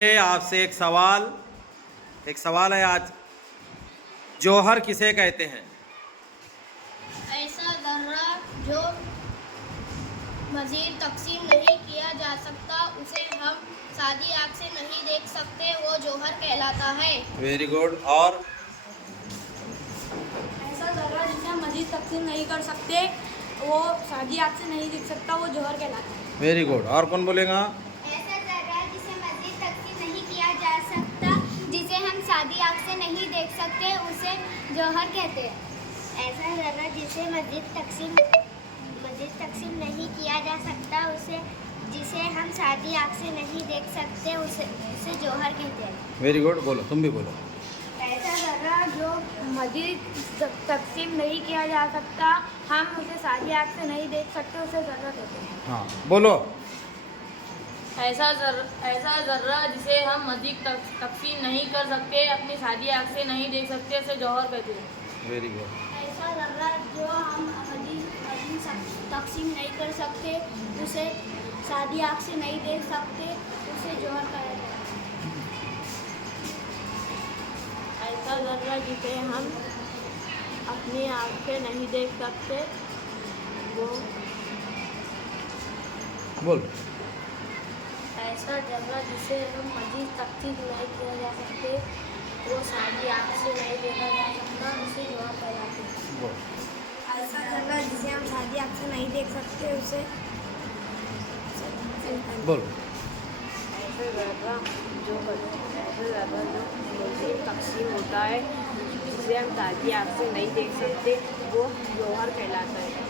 आपसे एक सवाल है आज। जौहर किसे कहते हैं? ऐसा जर्रा जो मजीद तकसीम नहीं किया जा सकता, उसे हम सादी आँख से नहीं देख सकते, वो जौहर कहलाता है। Very good. और ऐसा जर्रा जिसे हम मजीद तकसीम नहीं कर सकते, वो सादी आँख से नहीं दिख सकता, वो जौहर कहलाता है। Very good. और कौन बोलेगा? ऐसा जर्रा जिसे मजीद तकसीम नहीं किया जा सकता, जिसे हम सादी आँख से नहीं देख सकते, उसे जौहर कहते हैं। ऐसा जर्रा जिसे मजीद तकसीम नहीं किया जा सकता, जिसे हम सादी आँख से नहीं देख सकते, उसे जौहर कहते हैं। Very good. बोलो, तुम भी बोलो। ऐसा जर्रा जो मजीद तकसीम नहीं किया जा सकता, हम उसे सादी आँख से नहीं देख सकते, उसे जर्रा कहते हैं। हाँ बोलो। ऐसा जर्रा जिसे हम मजीद तकसीम नहीं कर सकते, अपनी सादी आँख से नहीं देख सकते, उसे जौहर कहते हैं। Very good. ऐसा जर्रा जो हम मजीद तकसीम नहीं कर सकते, उसे सादी आँख से नहीं देख सकते, उसे जौहर कहते हैं। ऐसा जर्रा जिसे हम अपनी आँख से नहीं देख सकते, वो बोल। ऐसा जर्रा जिसे हम मजीद तकसीम नहीं किया जा सकते, वो सादी आँख से नहीं देखा जा सकता, उसे जौहर कहलाते हैं। बोल। ऐसा जर्रा जिसे हम सादी आँख से नहीं देख सकते, उसे बोल। ऐसा जर्रा जो मजीद तकसीम होता है, जिसे हम सादी आँख से नहीं देख सकते, वो जौहर कहलाता है।